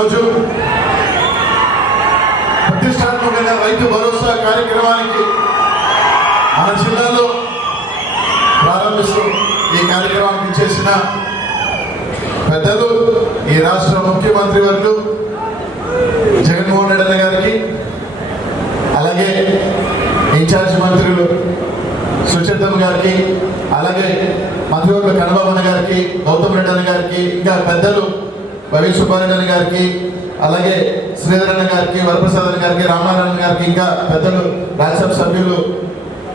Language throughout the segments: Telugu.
ఈరోజు ప్రతిష్టాత్మకమైన రైతు భరోసా కార్యక్రమానికి మన జిల్లాలో ప్రారంభిస్తూ ఈ కార్యక్రమానికి చేసిన పెద్దలు ఈ రాష్ట్ర ముఖ్యమంత్రి వర్గం జగన్మోహన్ రెడ్డి గారికి అలాగే ఇన్ఛార్జ్ మంత్రులు సుచరితమ్మ గారికి అలాగే మంత్రివర్గ కన్నబాబు గారికి గౌతమ్ రెడ్డి గారికి ఇంకా పెద్దలు భవి సుబ్బారెడ్డి గారికి అలాగే శ్రీధరన్న గారికి వరప్రసాద్ గారికి రామారాయణ గారికి ఇంకా పెద్దలు రాజ్యసభ సభ్యులు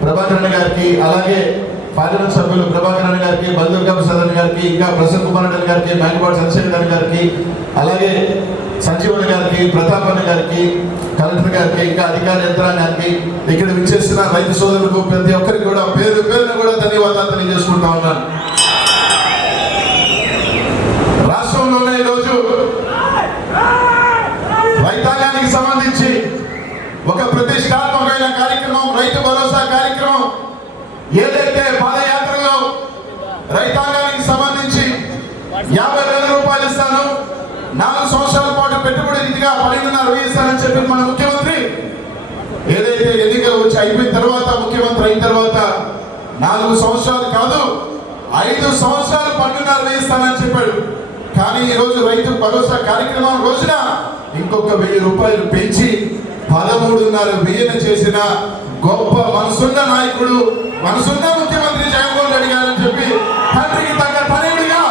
ప్రభాకరణ గారికి అలాగే పార్లమెంట్ సభ్యులు ప్రభాకరణ గారికి బంధువుగా ప్రసాద్ గారికి ఇంకా ప్రసన్న కుమార్ రెడ్డి గారికి మేకపాటి చంద్రశేఖర్ గారికి అలాగే సంజీవన్ గారికి ప్రతాప్ అన్న గారికి కలెక్టర్ గారికి ఇంకా అధికార యంత్రాంగానికి ఇక్కడ విచ్చేసిన రైతు సోదరులకు ప్రతి ఒక్కరికి కూడా పేరు పేరును కూడా ధన్యవాదాలు తెలియజేసుకుంటా ఉన్నాను రాష్ట్రంలోనే ఈరోజు రైతాంగానికి సంబంధించి ఒక ప్రతిష్టాత్మకమైన కార్యక్రమం రైతు భరోసా కార్యక్రమం ఏదైతే పాదయాత్రలో రైతాంగానికి సంబంధించి యాభై వేల రూపాయలు ఇస్తాను నాలుగు సంవత్సరాల పాటు పెట్టుబడి రీతిగా పన్నెండున్నర వెయ్యి ఇస్తానని చెప్పి మన ముఖ్యమంత్రి ఏదైతే ఎన్నికలు వచ్చి అయిపోయిన తర్వాత ముఖ్యమంత్రి అయిన తర్వాత నాలుగు సంవత్సరాలు కాదు ఐదు సంవత్సరాలు పన్నెండున్నర వేయిస్తానని చెప్పాడు. కానీ ఈరోజు రైతు భరోసా కార్యక్రమం రోజున ఇంకొక వెయ్యి రూపాయలు పెంచి పదమూడున్నర వెయ్యిన చేసిన గొప్ప మనసున్న నాయకుడు మనసున్న ముఖ్యమంత్రి జగన్మోహన్ రెడ్డి గారు అని చెప్పి తండ్రికి తగ్గ తనయుడిగా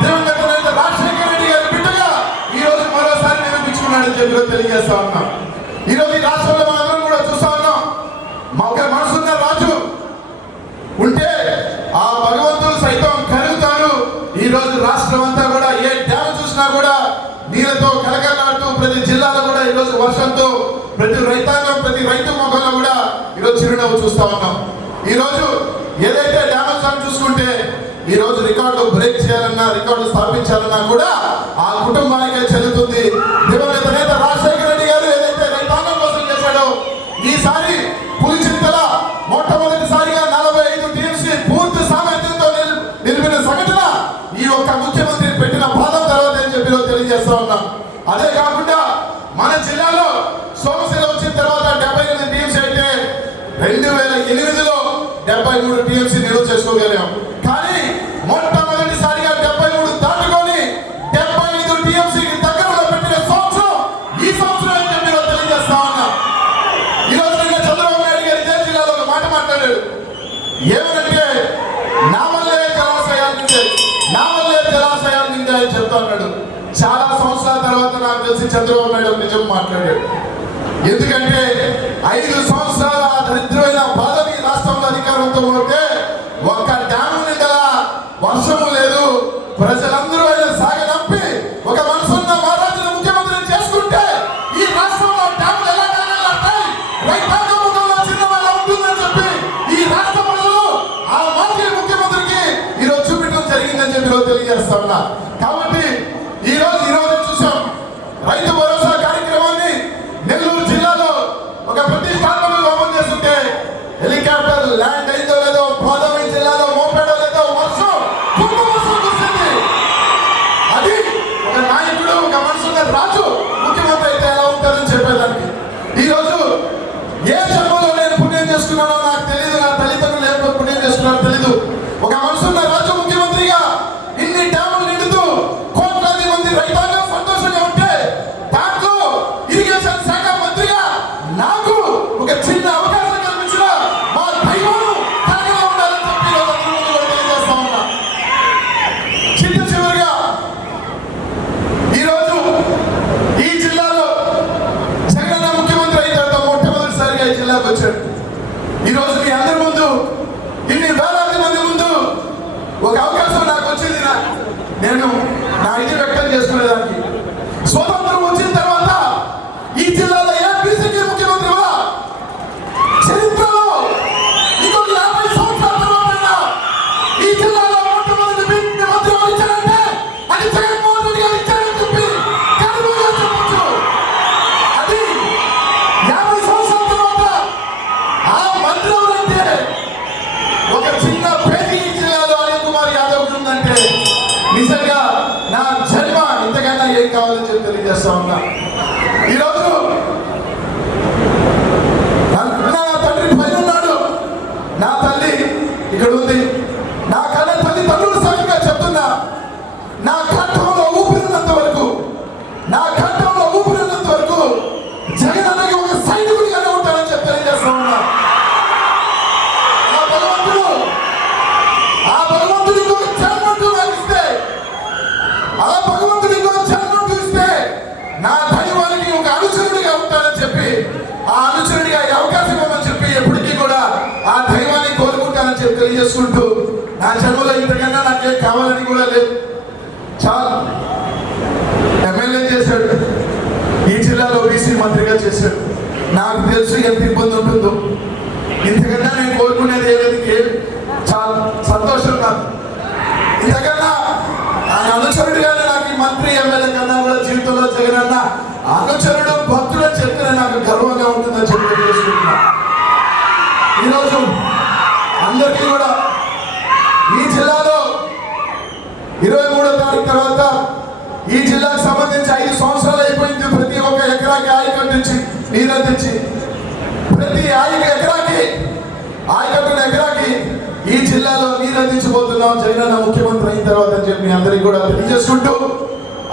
దివంగత నేత రాజశేఖర రెడ్డి గారి బిడ్డగా ఈ రోజు మరోసారి నిరూపించుకున్నాడని చెప్పి తెలియజేస్తా ఉన్నాం. ఈ రోజు ఈ రాష్ట్రంలో మనందరం కూడా చూస్తా ఉన్నాం. మా ఒక మనసున్న రాజు ఉంటే ఆ భగవంతుడు సైతం కలుగుతారు ఈ రోజు రాష్ట్రం అంతా కూడా ఏ డ్యామ్ చూసినా కూడా నీళ్ళతో కలకలాడుతూ ప్రతి జిల్లాలో కూడా ఈ రోజు వర్షంతో ప్రతి రైతాంగం ప్రతి రైతు ముఖంలో కూడా ఈరోజు చిరునవ్వు చూస్తా ఉన్నాం. ఈ రోజు ఏదైతే డ్యామేజ్ అని చూసుకుంటే ఈ రోజు రికార్డు బ్రేక్ చేయాలన్నా రికార్డు స్థాపించాలన్నా కూడా ఆ కుటుంబానికే చెల్లుతుంది. దివంగత నేత రాజశేఖర రెడ్డి గారు ఏదైతే రైతాంగం కోసం చేశాడో ఈసారి పులిచింతల మొట్టమొదటిసారిగా నలభై ఐదు టీమ్స్ పూర్తి సామర్థ్యంతో నిల్- నిలిపిన సంఘటన ఈ ఒక్క ముఖ్యమంత్రి పెట్టిన పాదం తర్వాత అని చెప్పి తెలియజేస్తా ఉన్నాం. అదే కాకుండా టీఎంసీ నిల్వ చేసుకోగలిగాం. కానీ మొట్టమొదటిసారిగా డెబ్బై మూడు దాటుకొని డెబ్బై ఐదు టీఎంసీకి దగ్గరలో పెట్టిన సంవత్సరం ఈ సంవత్సరం ఏంటంటే మీరు తెలియజేస్తా ఉన్నా. ఈరోజు నిన్న చంద్రబాబు నాయుడు గారు ఇదే జిల్లాలో ఒక మాట మాట్లాడాడు. ఏమనంటే నామల్లే జలాశయాలు నిండాయి నా జలాశయాలు నిండాయని చెప్తా ఉన్నాడు. చాలా సంవత్సరాల తర్వాత నాకు తెలిసి చంద్రబాబు నాయుడు నిజం మాట్లాడాడు. ఎందుకంటే ఐదు సంవత్సరాల దరిద్రమైన అధికారంతో ఒక్క డ్యామ్ నిండా వర్షము లేదు. ప్రజలందరూ ఆయన సాగనంపి ఒక మనసున్న మహారాజును ముఖ్యమంత్రిని చేసుకుంటే ఈ రాష్ట్రంలో డ్యాములు ఎలా కాగలుగుతాయి రైతాంగ ముఖంలో చిన్నవాళ్ళ ఉంటుందని చెప్పి ఈ రాష్ట్ర ప్రజలు ఆ మాజీ ముఖ్యమంత్రికి ఈరోజు చూపించడం జరిగిందని చెప్పి తెలియజేస్తా ఉన్నా. కాబట్టి తెలియదు నా తల్లిదండ్రులు ఏం పుణ్యం చేసుకున్నారో తెలియదు ఒక మనసున్న రాజు ముఖ్యమంత్రిగా ఇన్ని డ్యాములు నిండుతూ కోట్లాది మంది రైతాంగం సంతోషంగా ఉంటే దాంట్లో ఇరిగేషన్ శాఖ మంత్రిగా నాకు ఒక చిన్న అవకాశం కల్పించిన మా దైవం కాకలా ఉండాలని చెప్పి తెలియజేస్తా ఉన్నా. చిన్న చివరిగా ఈరోజు ఈ జిల్లాలో జగనన్న ముఖ్యమంత్రి అయిన తర్వాత మొట్టమొదటిసారిగా ఈ జిల్లాకు వచ్చాడు. ఈరోజు మీ అందరి ముందు ఇన్ని వేలాది మంది ముందు ఒక అవకాశం నాకు వచ్చింది. నేను నా ఇది వ్యక్తం చేసుకునేదాన్ని. ఏం కావాలని చెప్పి తెలియజేస్తా ఉన్నా. నా దైవానికి ఒక అనుచరుడిగా ఉంటానని చెప్పి ఆ అనుచరుడిగా అవకాశం ఇవ్వమని చెప్పి ఎప్పటికీ కూడా ఆ దైవాన్ని కోరుకుంటానని చెప్పి తెలియజేసుకుంటూ నా చదువులో ఇంతకన్నా నాకేం కావాలని కూడా లేదు. చాలు. ఎమ్మెల్యే చేశాడు. ఈ జిల్లాలో బీసీ మంత్రిగా చేశాడు. నాకు తెలుసు ఎంత ఇబ్బంది ఉంటుందో. ఇంతకన్నా నేను కోరుకునేది ఏదైతే ఏం? చాలా. సంతోషం నాకు. ఇంతకన్నా ఆయన అనుచరుడిగానే నాకు ఈ మంత్రి ఎమ్మెల్యే కన్నా జగనన్న అనుచరుడు భక్తుడు అని చెప్తే నాకు గర్వంగా ఉంటుందని చెప్పి తెలుసుకుంటున్నా. ఈరోజు అందరికీ కూడా ఈ జిల్లాలో ఇరవై మూడో తారీఖు తర్వాత ఈ జిల్లాకు సంబంధించి ఐదు సంవత్సరాలు అయిపోయింది ప్రతి ఒక్క ఎకరాకి ఆయకట్టు కట్టించి నీరు అందించి. ప్రతి ఆయక ఎకరాకి ఆయకట్టున ఎకరాకి ఈ జిల్లాలో నీరు అందించబోతున్నాం. జగనన్న ముఖ్యమంత్రి అయిన తర్వాత అని చెప్పి అందరికీ కూడా తెలియజేసుకుంటూ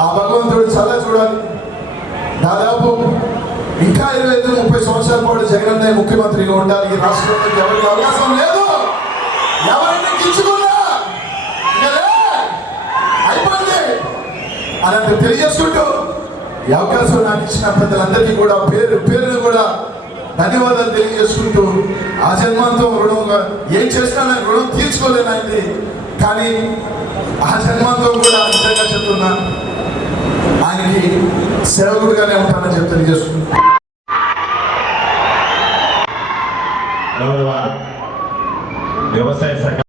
ఆ భగవంతుడు చల్ల చూడాలి. దాదాపు ఇంకా ఇరవై ఐదు ముప్పై సంవత్సరాల పాటు జగన్ ముఖ్యమంత్రిగా ఉండాలి. ఈ రాష్ట్రంలో ఎవరికి అవకాశం లేదు. ఎవరిని గిచ్చుకున్నా అయిపోయింది. అని తెలియజేసుకుంటూ ఈ అవకాశం నాకు ఇచ్చిన పెద్దలందరికీ కూడా పేరు పేరును కూడా ధన్యవాదాలు తెలియజేసుకుంటూ ఆ జన్మాంతం రుణంగా ఏం చేసినా నేను రుణం తీర్చుకోలేనైంది. కానీ ఆ జన్మాంతం కూడా నిజంగా చెప్తున్నాను ఆయనకి సేవకుడిగానే ఉంటానని చెప్పి తెలియజేస్తున్నాను వ్యవసాయ శాఖ